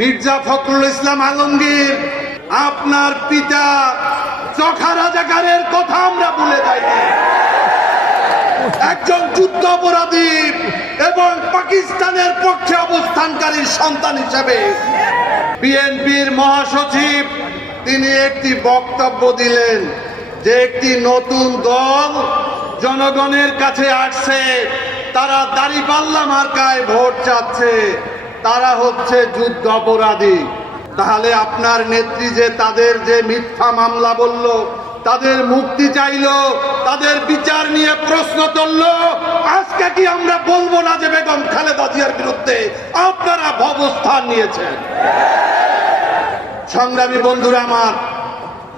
মির্জা ফখরুল ইসলাম আলমগীর আপনার পিতা চোখা রাজাকারের কথা আমরা ভুলে যাইনি। একজন যুদ্ধ অপরাধী এবং পাকিস্তানের পক্ষে অবস্থানকারী সন্তান হিসেবে বিএনপির মহাসচিব তিনি একটি বক্তব্য দিলেন যে একটি নতুন দল জনগণের কাছে আসছে, তারা দাঁড়িপাল্লা মার্কায় ভোট চাচ্ছে, তারা হচ্ছে যুদ্ধ অপরাধী। তাহলে আপনার নেত্রী যে তাদের যে মিথ্যা মামলা বলল, তাদের মুক্তি চাইলো, তাদের বিচার নিয়ে প্রশ্ন তুললো, আজকে কি আমরা বলবো না যে বেগম খালেদা জিয়ার বিরুদ্ধে আপনারা অবস্থান নিয়েছেন? সংগ্রামী বন্ধুরা আমার,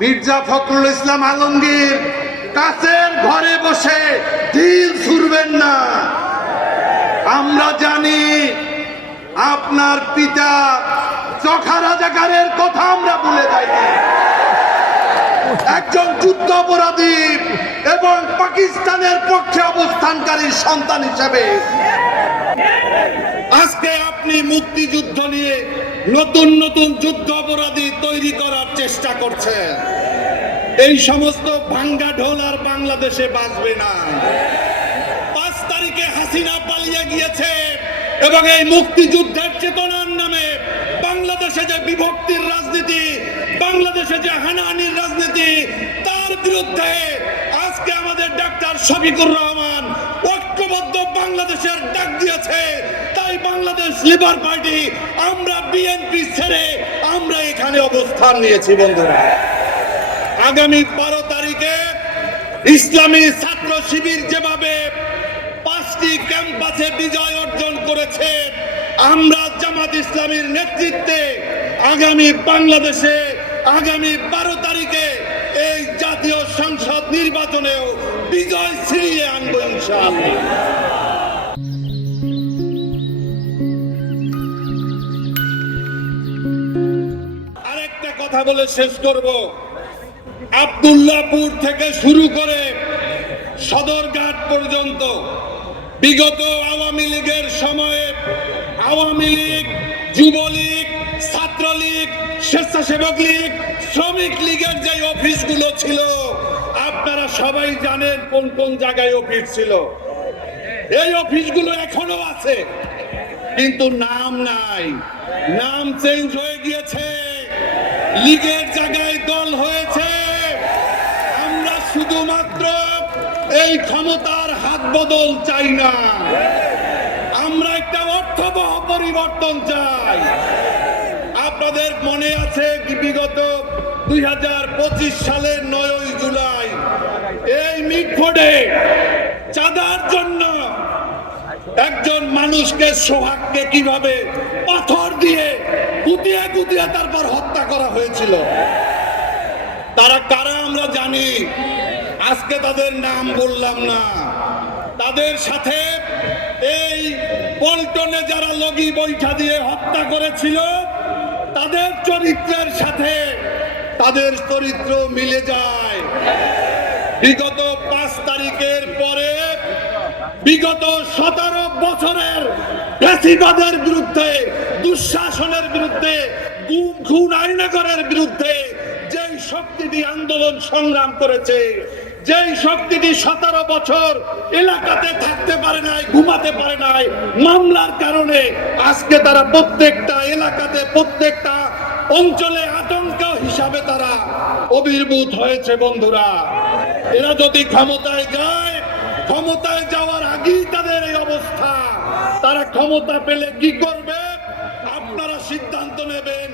মির্জা ফখরুল ইসলাম আলমগীর কাছের ঘরে বসে ঢিল ছুড়বেন না। আমরা জানি আপনার পিতা চোখা রাজাকারের কথা আমরা ভুলে যাইনি। একজন যুদ্ধ অপরাধী এবং পাকিস্তানের পক্ষে অবস্থানকারী সন্তান হিসেবে আজকে আপনি মুক্তিযুদ্ধ নিয়ে নতুন নতুন যুদ্ধ অপরাধী তৈরি করার চেষ্টা করছেন। এই সমস্ত ভাঙ্গা ঢোল আর বাংলাদেশে বাঁচবে না। 5 তারিখে হাসিনা পালিয়ে গিয়েছে এবং এই মুক্তিযুদ্ধের চেতনার নামে বাংলাদেশে যে বিভক্তির রাজনীতি, বাংলাদেশে যে হানাহানির রাজনীতি, তার বিরুদ্ধে আজকে আমাদের ডাক্তার শফিকুর রহমান ঐক্যবদ্ধ বাংলাদেশের ডাক দিয়েছে। তাই বাংলাদেশ লিবার পার্টি আমরা বিএনপি ছেড়ে আমরা এখানে অবস্থান নিয়েছি। বন্ধুরা, আগামী 12 তারিখে ইসলামী ছাত্র শিবির যেভাবে 5টি ক্যাম্পাসে বিজয় অর্জন করেছে, আমরা জামাত ইসলামীর নেতৃত্বে আগামী বাংলাদেশে আগামী 12 তারিখে এই জাতীয় সংসদ নির্বাচনেও বিজয় ছিনিয়ে আনবো ইনশাআল্লাহ। আরেকটা কথা বলে শেষ করব। আব্দুল্লাহপুর থেকে শুরু করে সদরঘাট পর্যন্ত বিগত আওয়ামী লীগের সময়ে আওয়ামী লীগ, যুবলীগ, ছাত্রলীগ, স্বেচ্ছাসেবক লীগ, শ্রমিক লীগের যে অফিসগুলো ছিল, আপনারা সবাই জানেন কোন কোন জায়গায় অফিস ছিল। এই অফিসগুলো এখনো আছে, কিন্তু নাম নাই, নাম চেঞ্জ হয়ে গিয়েছে, লীগের জায়গায় দল হয়েছে। আমরা শুধুমাত্র এই ক্ষমতার হাত বদল চাই না, আমরা একটা অর্থবহ পরিবর্তন চাই। আপনাদের মনে আছে বিগত 2025 সালের 9 জুলাই এই মিটফোর্ডে চাঁদার জন্য একজন মানুষকে, সোহাগকে কিভাবে পাথর দিয়ে কুতিয়ে কুতিয়ে তারপর হত্যা করা হয়েছিল। তারা কারা আমরা জানি, আজকে তাদের নাম বললাম না। তাদের সাথে এই পল্টনে যারা লগি বৈঠা দিয়ে হত্যা করেছিল, তাদের চরিত্রের সাথে তাদের চরিত্র মিলে যায়। বিগত 5 তারিখের পরে বিগত 17 বছরের ফ্যাসিবাদের বিরুদ্ধে, দুঃশাসনের বিরুদ্ধে, খুন আইনাগরের বিরুদ্ধে যেই শক্তিটি আন্দোলন সংগ্রাম করেছে, যেই শক্তিটি 17 বছর এলাকাতে থাকতে পারে নাই, ঘুমাতে পারে নাই মামলার কারণে, আজকে তারা প্রত্যেকটা এলাকাতে, প্রত্যেকটা অঞ্চলে আতঙ্ক হিসাবে তারা আবির্ভূত হয়েছে। বন্ধুরা, এরা যদি ক্ষমতায় যায়, ক্ষমতায় যাওয়ার আগেই তাদের এই অবস্থা, তারা ক্ষমতা পেলে কি করবে আপনারা সিদ্ধান্ত নেবেন।